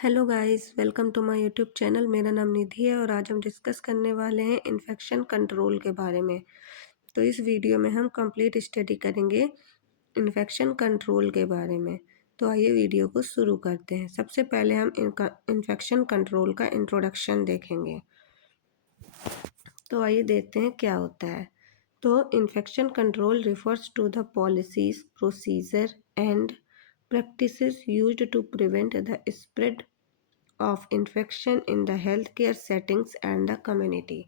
Hello guys, welcome to my YouTube channel. मेरा नाम निधि है और आज हम डिस्कस करने वाले हैं इन्फेक्शन कंट्रोल के बारे में। तो इस वीडियो में हम कंप्लीट स्टडी करेंगे इन्फेक्शन कंट्रोल के बारे में। तो आइए वीडियो को शुरू करते हैं। सबसे पहले हम इन्फेक्शन कंट्रोल का इंट्रोडक्शन देखेंगे। तो आइए देखते हैं क्या होता है। तो infection control refers to the policies, procedure and practices used to prevent the spread of infection in the healthcare settings and the community।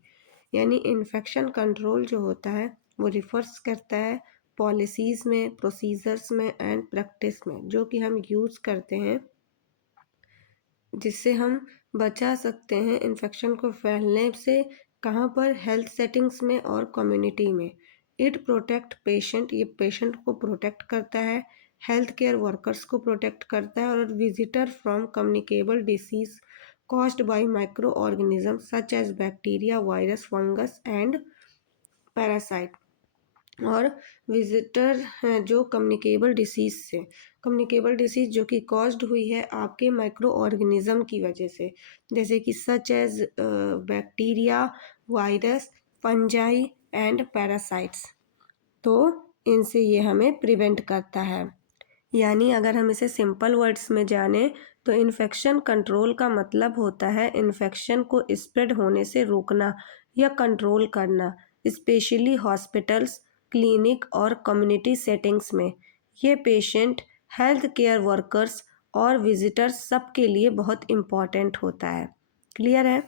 यानी इन्फेक्शन कंट्रोल जो होता है वो रिफर्स करता है पॉलिसीज़ में, प्रोसीजर्स में एंड प्रैक्टिस में, जो कि हम यूज़ करते हैं जिससे हम बचा सकते हैं इन्फेक्शन को फैलने से। कहाँ पर? हेल्थ सेटिंग्स में और कम्युनिटी में। इट प्रोटेक्ट पेशेंट, ये पेशेंट को प्रोटेक्ट करता है, हेल्थ केयर वर्कर्स को प्रोटेक्ट करता है और visitor from communicable disease caused by microorganism such as bacteria, virus, fungus and parasite. और विजिटर हैं जो कम्युनिकेबल डिसीज़ से, कम्युनिकेबल डिसीज़ जो कि कॉज्ड हुई है आपके माइक्रो ऑर्गेनिज्म की वजह से, जैसे कि such as bacteria, virus, fungi and parasites. तो इनसे ये हमें प्रिवेंट करता है। यानी अगर हम इसे सिंपल वर्ड्स में जाने तो इन्फेक्शन कंट्रोल का मतलब होता है इन्फेक्शन को स्प्रेड होने से रोकना या कंट्रोल करना, स्पेशली हॉस्पिटल्स, क्लिनिक और कम्युनिटी सेटिंग्स में। ये पेशेंट, हेल्थ केयर वर्कर्स और विजिटर्स सब के लिए बहुत इम्पॉर्टेंट होता है। क्लियर है?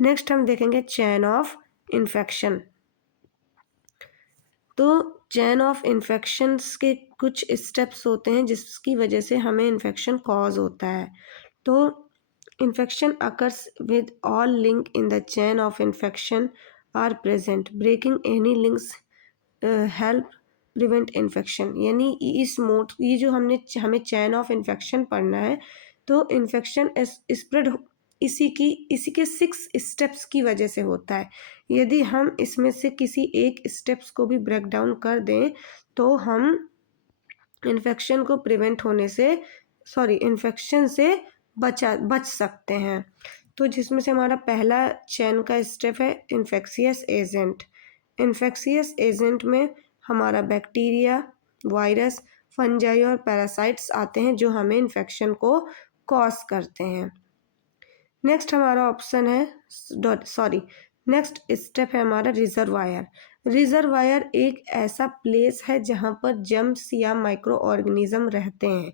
नेक्स्ट हम देखेंगे चेन ऑफ इन्फेक्शन। तो चेन ऑफ इन्फेक्शंस के कुछ स्टेप्स होते हैं जिसकी वजह से हमें इन्फेक्शन कॉज होता है। तो infection occurs with all link in the chain of infection are present, breaking any links help prevent infection. यानी इस मोड, ये जो हमें चैन ऑफ इन्फेक्शन पढ़ना है, तो इन्फेक्शन स्प्रेड इसी के 6 स्टेप्स की वजह से होता है। यदि हम इसमें से किसी एक स्टेप्स को भी ब्रेक डाउन कर दें तो हम इन्फेक्शन को प्रिवेंट होने से, इन्फेक्शन से बच सकते हैं। तो जिसमें से हमारा पहला चैन का स्टेप है इन्फेक्शियस एजेंट। इन्फेक्शियस एजेंट में हमारा बैक्टीरिया, वायरस, फंजाई और पैरासाइट्स आते हैं जो हमें इन्फेक्शन को कॉज करते हैं। नेक्स्ट हमारा ऑप्शन है नेक्स्ट स्टेप है हमारा रिजर्वायर। रिजर्वायर एक ऐसा प्लेस है जहाँ पर जर्म्स या माइक्रो ऑर्गेनिज्म रहते हैं।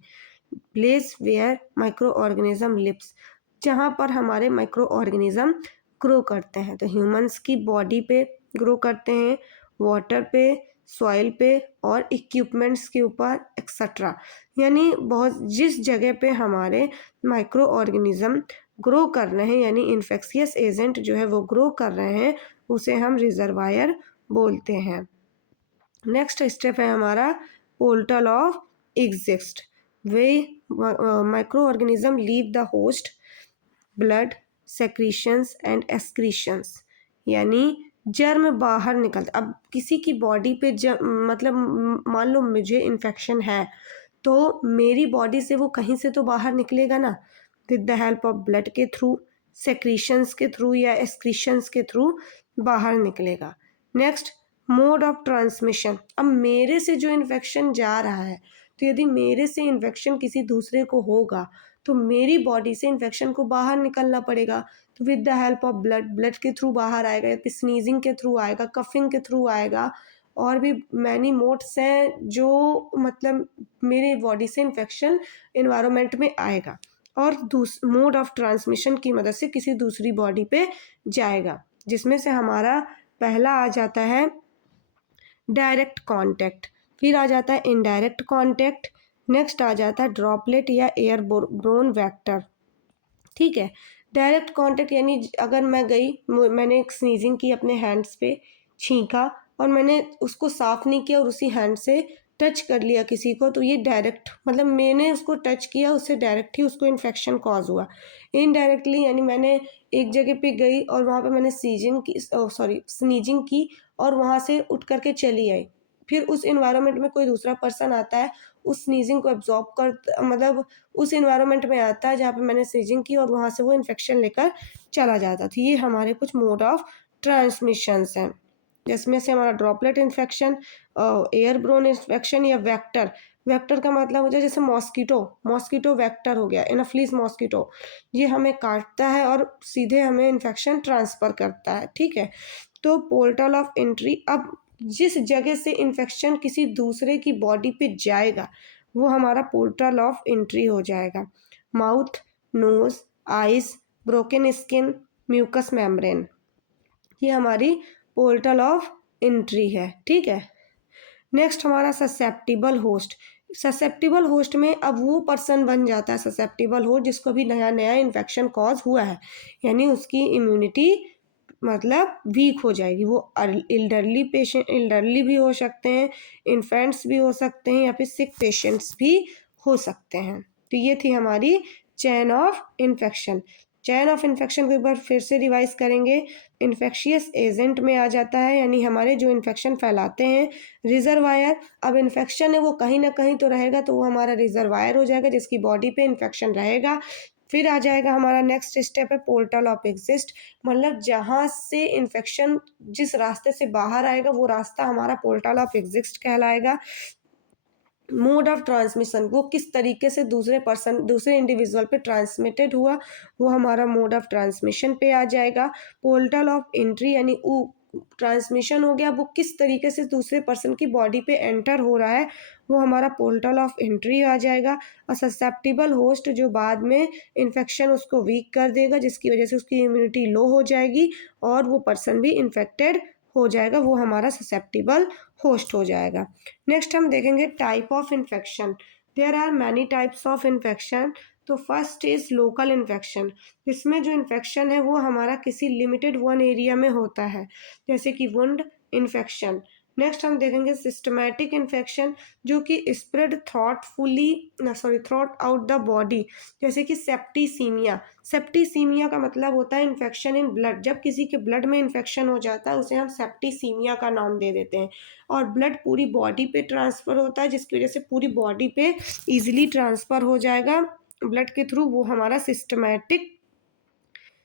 Place where microorganism lives, जहाँ पर हमारे माइक्रो ऑर्गेनिज्म ग्रो करते हैं। तो ह्यूमंस की बॉडी पे ग्रो करते हैं, वाटर पे, सॉइल पे और इक्विपमेंट्स के ऊपर एक्सेट्रा। यानी बहुत जिस जगह पे हमारे माइक्रो ऑर्गेनिज्म ग्रो कर रहे हैं, यानी इन्फेक्शियस एजेंट जो है वो ग्रो कर रहे हैं, उसे हम रिजर्वायर बोलते हैं। नेक्स्ट स्टेप है हमारा पोर्टल ऑफ एग्जिस्ट। वे micro organism leave the host blood, secretions and excretions. यानी जर्म बाहर निकलता। अब किसी की बॉडी पे मतलब मान लो मुझे इन्फेक्शन है तो मेरी बॉडी से वो कहीं से तो बाहर निकलेगा ना, with the help of blood के थ्रू, सेक्रीशंस के थ्रू या एक्सक्रीशंस के थ्रू बाहर निकलेगा। Next mode of transmission. अब मेरे से जो इन्फेक्शन जा रहा है, तो यदि मेरे से इन्फेक्शन किसी दूसरे को होगा तो मेरी बॉडी से इन्फेक्शन को बाहर निकलना पड़ेगा। तो with the help of blood के थ्रू बाहर आएगा, या फिर स्नीजिंग के थ्रू आएगा, कफिंग के थ्रू आएगा, और भी मैनी मोड्स हैं जो मतलब मेरे बॉडी से इन्फेक्शन इन्वायरमेंट में आएगा और मोड ऑफ ट्रांसमिशन की मदद से किसी दूसरी बॉडी पे जाएगा, जिसमें से हमारा पहला आ जाता है डायरेक्ट कांटेक्ट, फिर आ जाता है इनडायरेक्ट कांटेक्ट, नेक्स्ट आ जाता है ड्रॉपलेट या एयर बोर्न वेक्टर। ठीक है, डायरेक्ट कांटेक्ट यानी अगर मैं गई, मैंने एक स्नीजिंग की, अपने हैंड्स पे छींका और मैंने उसको साफ नहीं किया और उसी हैंड से टच कर लिया किसी को, तो ये डायरेक्ट, मतलब मैंने उसको टच किया, उससे डायरेक्ट ही उसको इन्फेक्शन कॉज हुआ। इनडायरेक्टली यानी मैंने एक जगह पे गई और वहाँ पे मैंने स्नीजिंग की और वहाँ से उठ करके चली आई, फिर उस इन्वायरमेंट में कोई दूसरा पर्सन आता है, उस स्नीजिंग को एब्जॉर्ब कर मतलब उस एनवायरनमेंट में आता है जहाँ पे मैंने स्नीजिंग की और वहाँ से वो इन्फेक्शन लेकर चला जाता था। ये हमारे कुछ मोड ऑफ ट्रांसमिशंस हैं, जिसमें से हमारा ड्रॉपलेट इन्फेक्शन, एयरब्रोन इन्फेक्शन या वेक्टर। वेक्टर का मतलब हो जाए जैसे मॉस्किटो वेक्टर हो गया, एनाफिलिस मॉस्किटो, ये हमें काटता है और सीधे हमें इन्फेक्शन ट्रांसफ़र करता है, ठीक है। तो पोर्टल ऑफ एंट्री, अब जिस जगह से इन्फेक्शन किसी दूसरे की बॉडी पे जाएगा वो हमारा पोर्टल ऑफ एंट्री हो जाएगा। Mouth, nose, eyes, broken skin, mucous membrane, ये हमारी पोर्टल ऑफ एंट्री है, ठीक है। नेक्स्ट हमारा ससेप्टिबल होस्ट। ससेप्टिबल होस्ट में अब वो पर्सन बन जाता है ससेप्टिबल होस्ट जिसको भी नया नया इन्फेक्शन कॉज हुआ है, यानी उसकी इम्यूनिटी मतलब वीक हो जाएगी। वो एल्डरली भी हो सकते हैं, इन्फेंट्स भी हो सकते हैं, या फिर सिक पेशेंट्स भी हो सकते हैं। तो ये थी हमारी chain of infection. Chain of infection को एक बार फिर से रिवाइज करेंगे। इन्फेक्शियस एजेंट में आ जाता है, यानी हमारे जो इन्फेक्शन फैलाते हैं। रिजर्वायर, अब इन्फेक्शन है वो कहीं ना कहीं तो रहेगा, तो वो हमारा रिजर्वायर हो जाएगा जिसकी बॉडी पे इन्फेक्शन रहेगा। फिर आ जाएगा हमारा नेक्स्ट स्टेप है पोर्टल ऑफ एग्जिस्ट, मतलब जहाँ से इन्फेक्शन जिस रास्ते से बाहर आएगा वो रास्ता हमारा पोर्टल ऑफ एग्जिस्ट कहलाएगा। मोड ऑफ ट्रांसमिशन, वो किस तरीके से दूसरे इंडिविजुअल पे ट्रांसमिटेड हुआ, वो हमारा मोड ऑफ ट्रांसमिशन पे आ जाएगा। पोर्टल ऑफ एंट्री, यानी वो ट्रांसमिशन हो गया, वो किस तरीके से दूसरे पर्सन की बॉडी पे एंटर हो रहा है, वो हमारा पोर्टल ऑफ एंट्री आ जाएगा। और ससेप्टिबल होस्ट, जो बाद में इन्फेक्शन उसको वीक कर देगा जिसकी वजह से उसकी इम्यूनिटी लो हो जाएगी और वो पर्सन भी इन्फेक्टेड हो जाएगा, वो हमारा ससेप्टिबल होस्ट हो जाएगा। नेक्स्ट हम देखेंगे type of infection. There are many types of infection. तो फर्स्ट इज लोकल इन्फेक्शन, जिसमें जो इन्फेक्शन है वो हमारा किसी लिमिटेड वन एरिया में होता है, जैसे कि वुंड इन्फेक्शन। नेक्स्ट हम देखेंगे सिस्टमैटिक इन्फेक्शन, जो कि spread throat out the body, जैसे कि सेप्टिसीमिया। सेप्टिसीमिया का मतलब होता है इन्फेक्शन इन ब्लड, जब किसी के ब्लड में इन्फेक्शन हो जाता है उसे हम सेप्टिसीमिया का नाम दे देते हैं। और ब्लड पूरी बॉडी पे ट्रांसफ़र होता है जिसकी वजह से पूरी बॉडी पे ईजिली ट्रांसफ़र हो जाएगा ब्लड के थ्रू, वो हमारा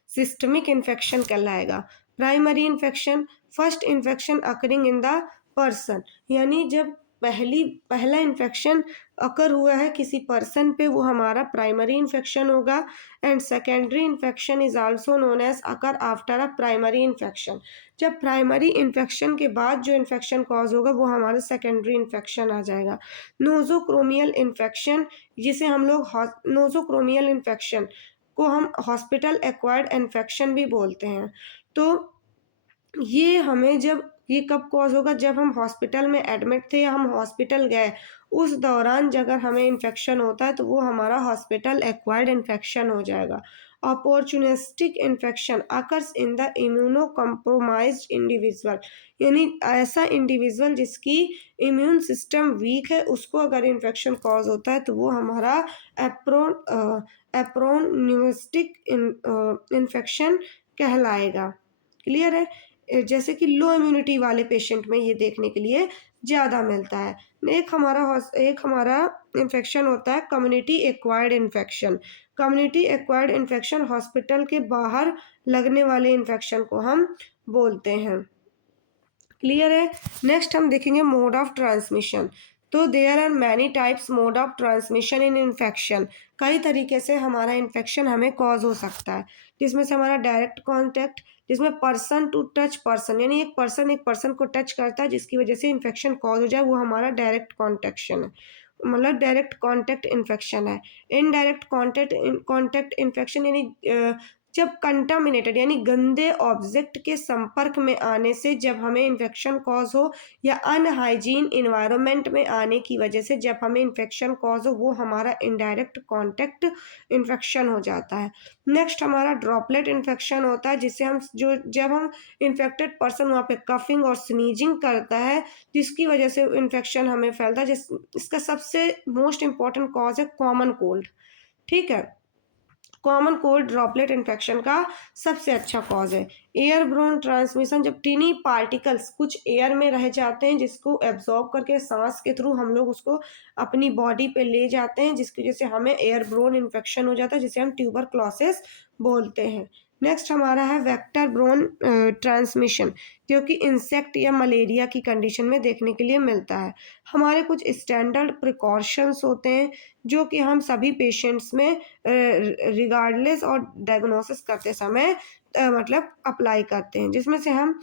सिस्टमिक इन्फेक्शन कहलाएगा। Primary infection, first infection occurring in the person, यानी जब पहला इन्फेक्शन अकर हुआ है किसी पर्सन पे, वो हमारा प्राइमरी इन्फेक्शन होगा। And secondary infection is also known as occur after a primary infection, जब प्राइमरी इन्फेक्शन के बाद जो इन्फेक्शन कॉज होगा वो हमारा सेकेंडरी इन्फेक्शन आ जाएगा। नोजोक्रोमियल इन्फेक्शन, जिसे हम लोग नोजोक्रोमियल इन्फेक्शन को हम हॉस्पिटल एक्वायर्ड इन्फेक्शन भी बोलते हैं। तो ये कब कॉज होगा, जब हम हॉस्पिटल में एडमिट थे या हम हॉस्पिटल गए, उस दौरान अगर हमें इन्फेक्शन होता है तो वो हमारा हॉस्पिटल एक्वायर्ड इन्फेक्शन हो जाएगा। Opportunistic infection occurs in the immuno compromised individual, यानी ऐसा इंडिविजुअल जिसकी इम्यून सिस्टम वीक है, उसको अगर इन्फेक्शन कॉज होता है तो वो हमारा एप्रोन्यूस्टिक इन्फेक्शन कहलाएगा। क्लियर है। जैसे कि लो इम्यूनिटी वाले पेशेंट में ये देखने के लिए ज़्यादा मिलता है। एक हमारा इन्फेक्शन होता है community acquired infection. Community acquired infection hospital के बाहर लगने वाले इन्फेक्शन को हम बोलते हैं। क्लियर है। नेक्स्ट हम देखेंगे मोड ऑफ ट्रांसमिशन। तो there are many types mode of transmission in infection, कई तरीके से हमारा इन्फेक्शन हमें कॉज हो सकता है, जिसमें से हमारा डायरेक्ट कॉन्टैक्ट, जिसमें पर्सन टू टच पर्सन, यानी एक पर्सन को टच करता है जिसकी वजह से इन्फेक्शन कॉज हो जाए, वो हमारा डायरेक्ट कॉन्टेक्शन है, मतलब डायरेक्ट कॉन्टैक्ट इन्फेक्शन है। इनडायरेक्ट कॉन्टैक्ट इन्फेक्शन, यानी जब कंटामिनेटेड यानी गंदे ऑब्जेक्ट के संपर्क में आने से जब हमें इन्फेक्शन कॉज हो, या अनहाइजीन इन्वायरमेंट में आने की वजह से जब हमें इन्फेक्शन कॉज हो, वो हमारा इनडायरेक्ट कॉन्टैक्ट इन्फेक्शन हो जाता है। नेक्स्ट हमारा ड्रॉपलेट इन्फेक्शन होता है, जिससे जब हम इन्फेक्टेड पर्सन वहाँ पे कफिंग और स्नीजिंग करता है जिसकी वजह से इन्फेक्शन हमें फैलता है। इसका सबसे मोस्ट इम्पॉर्टेंट कॉज है कॉमन कोल्ड, ठीक है। कॉमन कोल्ड ड्रॉपलेट इन्फेक्शन का सबसे अच्छा कॉज है। एयर ब्रोन ट्रांसमिशन, जब टिनी पार्टिकल्स कुछ एयर में रह जाते हैं जिसको एब्जॉर्ब करके सांस के थ्रू हम लोग उसको अपनी बॉडी पे ले जाते हैं, जिसकी वजह से हमें एयर ब्रोन इन्फेक्शन हो जाता है, जिसे हम ट्यूबरक्लोसिस बोलते हैं। नेक्स्ट हमारा है वेक्टर ब्रोन ट्रांसमिशन, क्योंकि इंसेक्ट या मलेरिया की कंडीशन में देखने के लिए मिलता है। हमारे कुछ स्टैंडर्ड प्रिकॉशंस होते हैं जो कि हम सभी पेशेंट्स में रिगार्डलेस और डायग्नोसिस करते समय मतलब अप्लाई करते हैं, जिसमें से हम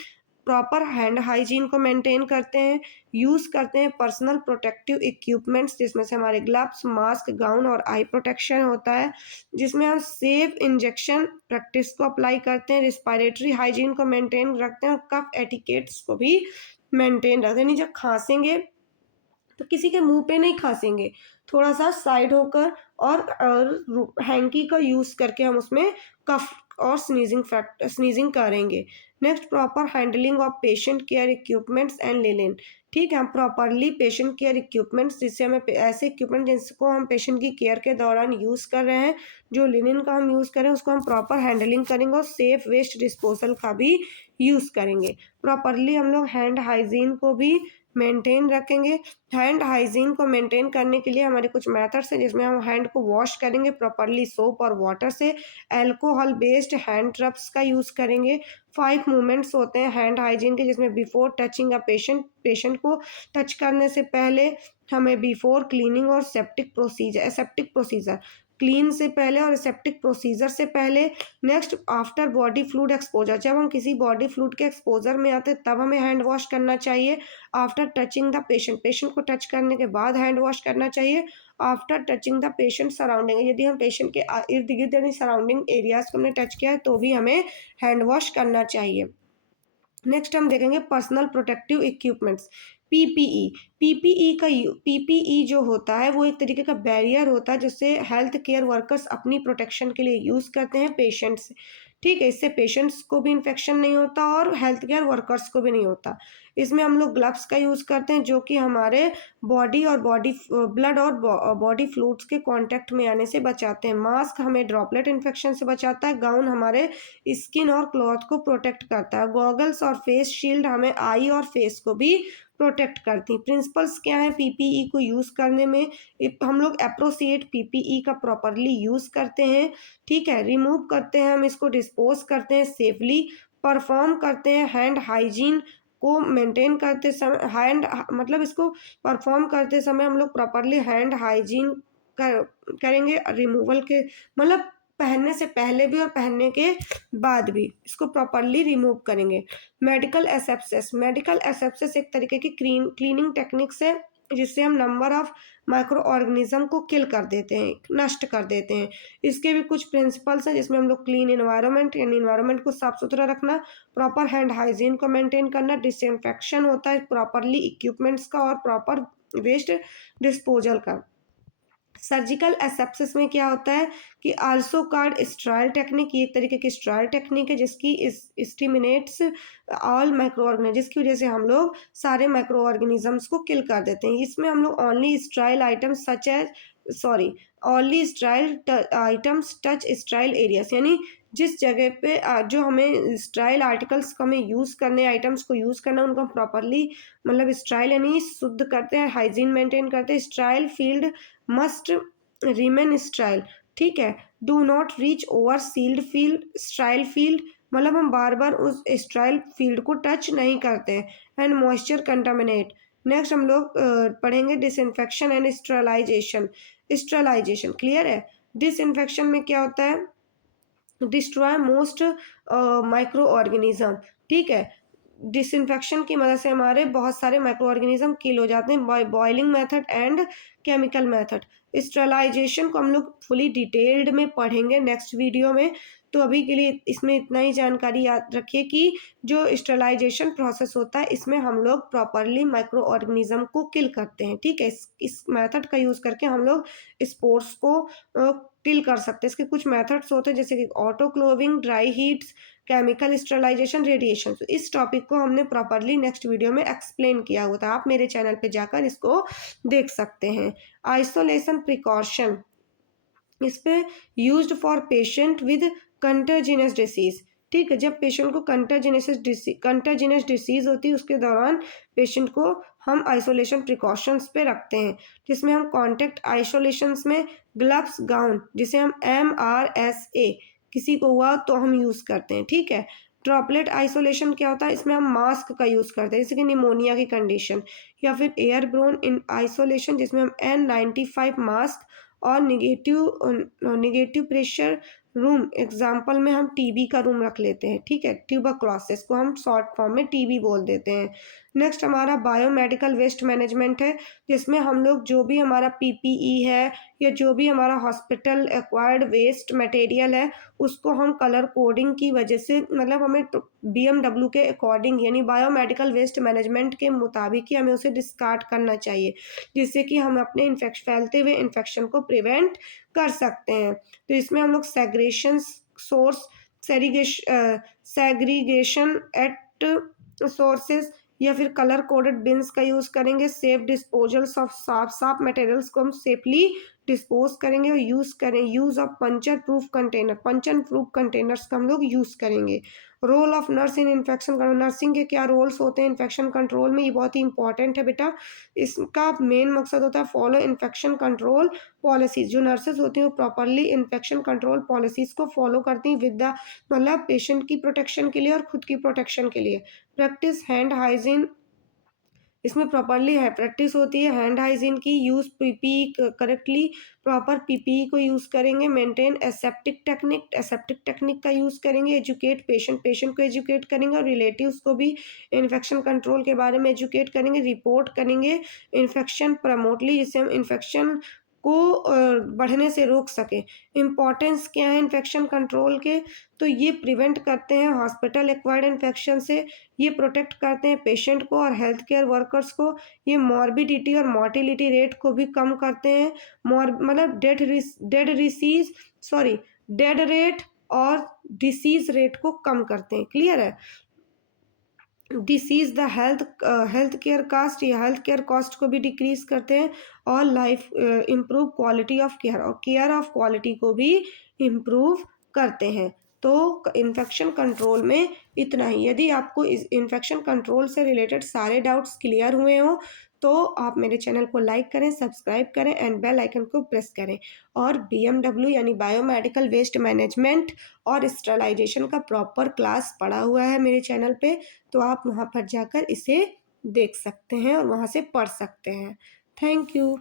प्रॉपर हैंड हाइजीन को मेंटेन करते हैं, यूज़ करते हैं पर्सनल प्रोटेक्टिव इक्विपमेंट्स, जिसमें से हमारे ग्लव्स, मास्क, गाउन और आई प्रोटेक्शन होता है, जिसमें हम सेफ इंजेक्शन प्रैक्टिस को अप्लाई करते हैं, रिस्पायरेटरी हाइजीन को मेंटेन रखते हैं और कफ एटिकेट्स को भी मेंटेन रखते हैं। नहीं, जब खांसेंगे तो किसी के मुंह पे नहीं खांसेंगे, थोड़ा सा साइड होकर और हैंकी का यूज़ करके हम उसमें कफ और स्नीजिंग करेंगे। Next proper handling of patient care equipments and linen. ठीक है, हम प्रॉपरली पेशेंट केयर इक्विपमेंट्स, जिससे हमें ऐसे इक्विपमेंट जिसको हम पेशेंट की केयर के दौरान यूज़ कर रहे हैं, जो लिनेन का हम यूज़ करें उसको हम प्रॉपर हैंडलिंग करेंगे और सेफ वेस्ट डिस्पोजल का भी यूज़ करेंगे। प्रॉपरली हम लोग हैंड हाइजीन को भी मेंटेन रखेंगे। हैंड हाइजीन को मेंटेन करने के लिए हमारे कुछ मेथड्स हैं, जिसमें हम हैंड को वॉश करेंगे प्रॉपरली सोप और वाटर से, अल्कोहल बेस्ड हैंड रब्स का यूज़ करेंगे। 5 मूवमेंट्स होते हैं हैंड हाइजीन के, जिसमें बिफोर टचिंग अ पेशेंट को टच करने से पहले हमें बिफोर क्लीनिंग और एसेप्टिक प्रोसीजर, क्लीन से पहले और एसेप्टिक प्रोसीजर से पहले। Next after body fluid exposure, जब हम किसी बॉडी फ्लूइड के एक्सपोजर में आते हैं तब हमें हैंड वॉश करना चाहिए। आफ्टर टचिंग द पेशेंट को टच करने के बाद हैंड वॉश करना चाहिए। After touching the patient surrounding, यदि हम पेशेंट के इर्द गिर्द यानी सराउंडिंग एरियाज को हमने टच किया है तो भी हमें हैंड वॉश करना चाहिए। नेक्स्ट हम देखेंगे personal protective equipments, PPE. PPE जो होता है वो एक तरीके का बैरियर होता है जिससे हेल्थ केयर वर्कर्स अपनी प्रोटेक्शन के लिए यूज़ करते हैं पेशेंट्स से। ठीक है, इससे पेशेंट्स को भी इन्फेक्शन नहीं होता और हेल्थ केयर वर्कर्स को भी नहीं होता। इसमें हम लोग ग्लव्स का यूज़ करते हैं जो कि हमारे ब्लड और बॉडी फ्लूइड्स के कांटेक्ट में आने से बचाते हैं। मास्क हमें ड्रॉपलेट इन्फेक्शन से बचाता है। गाउन हमारे स्किन और क्लॉथ को प्रोटेक्ट करता है। गॉगल्स और फेस शील्ड हमें आई और फेस को भी प्रोटेक्ट करती हैं। प्रिंसिपल्स क्या है पीपीई को यूज़ करने में? हम लोग अप्रोप्रिएट पीपीई का प्रॉपरली यूज़ करते हैं। ठीक है, रिमूव करते हैं, हम इसको डिस्पोज करते हैं सेफली, परफॉर्म करते हैं हैंड हाइजीन को मेंटेन करते समय, इसको परफॉर्म करते समय हम लोग प्रॉपरली हैंड हाइजीन करेंगे। रिमूवल के मतलब पहनने से पहले भी और पहनने के बाद भी इसको प्रॉपरली रिमूव करेंगे। मेडिकल एसेप्सिस एक तरीके की क्लीनिंग टेक्निक्स है जिससे हम नंबर ऑफ माइक्रो ऑर्गेनिज्म को किल कर देते हैं, नष्ट कर देते हैं। इसके भी कुछ प्रिंसिपल्स हैं जिसमें हम लोग क्लीन इन्वायरमेंट यानी इन्वायरमेंट को साफ सुथरा रखना, प्रॉपर हैंड हाइजीन को मेंटेन करना, डिसइंफेक्शन होता है प्रॉपरली इक्विपमेंट्स का और प्रॉपर वेस्ट डिस्पोजल का। सर्जिकल एसेप्सिस में क्या होता है कि आल्सो कार्ड स्ट्राइल टेक्निक, ये एक तरीके की स्ट्राइल टेक्निक है जिसकी स्टिमुलेट्स ऑल माइक्रो ऑर्गेनिज्म, जिसकी वजह से हम लोग सारे माइक्रो ऑर्गेनिजम्स को किल कर देते हैं। इसमें हम लोग ओनली स्ट्राइल आइटम्स टच स्ट्राइल एरियाज, यानी जिस जगह पे जो हमें स्ट्राइल आर्टिकल्स को हमें यूज़ करने, आइटम्स को यूज़ करना, उनको हम प्रॉपरली स्ट्राइल यानी शुद्ध करते हैं, हाइजीन मेंटेन करते हैं। Sterile field must remain sterile. ठीक है, do not reach over sealed field sterile field, हम बार बार उस स्ट्राइल फील्ड को टच नहीं करते हैं। And moisture contaminate. नेक्स्ट हम लोग पढ़ेंगे डिसइंफेक्शन एंड स्टरलाइजेशन। क्लियर है? डिसइंफेक्शन में क्या होता है? Destroy most micro organism. ठीक है, डिसइंफेक्शन की मदद से हमारे बहुत सारे माइक्रो ऑर्गेनिज्म किल हो जाते हैं by boiling method and chemical method. Sterilization को हम लोग फुली डिटेल्ड में पढ़ेंगे नेक्स्ट वीडियो में। तो अभी के लिए इसमें इतना ही जानकारी याद रखिए कि जो स्टरलाइजेशन प्रोसेस होता है इसमें हम लोग प्रॉपरली माइक्रो ऑर्गेनिज्म को किल करते हैं। ठीक है, इस मेथड का यूज़ करके हम लोग स्पोर्स को किल कर सकते हैं। इसके कुछ मेथड्स होते हैं जैसे कि autoclaving, dry heats, chemical sterilization, radiation. तो इस टॉपिक को हमने प्रॉपरली नेक्स्ट वीडियो में एक्सप्लेन किया हुआ था, आप मेरे चैनल पे जाकर इसको देख सकते हैं। आइसोलेशन प्रिकॉशन, इस पे used for patient with contagious disease. ठीक है, जब पेशेंट को कंटाजिनस डिसीज होती है उसके दौरान पेशेंट को हम आइसोलेशन प्रिकॉशंस पे रखते हैं, जिसमें हम कॉन्टैक्ट आइसोलेशंस में ग्लव्स गाउन, जिसे हम MRSA किसी को हुआ तो हम यूज़ करते हैं। ठीक है, ड्रॉपलेट आइसोलेशन क्या होता है, इसमें हम मास्क का यूज़ करते हैं, जैसे कि निमोनिया की कंडीशन, या फिर एयर ब्रोन इन आइसोलेशन जिसमें हम N95 मास्क और निगेटिव प्रेशर रूम एग्जाम्पल में हम टीबी का रूम रख लेते हैं। ठीक है, ट्यूबरक्लोसिस को हम शॉर्ट फॉर्म में टीबी बोल देते हैं। नेक्स्ट हमारा बायोमेडिकल वेस्ट मैनेजमेंट है, जिसमें हम लोग जो भी हमारा PPE है या जो भी हमारा हॉस्पिटल एक्वायर्ड वेस्ट मटेरियल है उसको हम कलर कोडिंग की वजह से, मतलब हमें BMW के अकॉर्डिंग यानी बायोमेडिकल वेस्ट मैनेजमेंट के मुताबिक ही हमें उसे डिस्कार्ड करना चाहिए, जिससे कि हम अपने फैलते हुए इन्फेक्शन को प्रिवेंट कर सकते हैं। तो इसमें हम लोग सेग्रीगेशन एट सोर्सेज या फिर कलर कोडेड बिन्स का यूज़ करेंगे। Safe disposals of sharp materials को हम सेफली डिस्पोज करेंगे और use of puncture proof containers का हम लोग यूज़ करेंगे। Role of nurse in infection control, nursing के क्या रोल्स होते हैं इन्फेक्शन कंट्रोल में, ये बहुत ही इंपॉर्टेंट है बेटा। इसका मेन मकसद होता है फॉलो इन्फेक्शन कंट्रोल पॉलिसीज। जो नर्सेज होती हैं वो प्रॉपरली इन्फेक्शन कंट्रोल पॉलिसीज को फॉलो करती हैं विद द, मतलब पेशेंट की प्रोटेक्शन के लिए और खुद की प्रोटेक्शन के लिए। प्रैक्टिस हैंड हाइजीन, इसमें प्रॉपरली है प्रैक्टिस होती है हैंड हाइजीन की। Use PPE correctly, proper PPE को यूज़ करेंगे। मेंटेन एसेप्टिक टेक्निक का यूज़ करेंगे। एजुकेट पेशेंट को एजुकेट करेंगे और रिलेटिव्स को भी इन्फेक्शन कंट्रोल के बारे में एजुकेट करेंगे। रिपोर्ट करेंगे इन्फेक्शन प्रमोटली, जिससे हम इन्फेक्शन को बढ़ने से रोक सकें। इम्पॉर्टेंस क्या है इन्फेक्शन कंट्रोल के, तो ये प्रिवेंट करते हैं हॉस्पिटल एक्वायर्ड इन्फेक्शन से, ये प्रोटेक्ट करते हैं पेशेंट को और हेल्थ केयर वर्कर्स को, ये मॉर्बिडिटी और मोर्टिलिटी रेट को भी कम करते हैं। मतलब डेड रेट और डिसीज रेट को कम करते हैं। क्लियर है, decrease the health care cost, या हेल्थ केयर कॉस्ट को भी डिक्रीज करते हैं और life improve quality of care, और केयर ऑफ क्वालिटी को भी इम्प्रूव करते हैं। तो इन्फेक्शन कंट्रोल में इतना ही। यदि आपको इस इन्फेक्शन कंट्रोल से रिलेटेड सारे डाउट्स क्लियर हुए हों तो आप मेरे चैनल को लाइक करें, सब्सक्राइब करें एंड बेल आइकन को प्रेस करें। और BMW यानी बायोमेडिकल वेस्ट मैनेजमेंट और स्टरलाइजेशन का प्रॉपर क्लास पढ़ा हुआ है मेरे चैनल पे, तो आप वहाँ पर जाकर इसे देख सकते हैं और वहाँ से पढ़ सकते हैं। Thank you.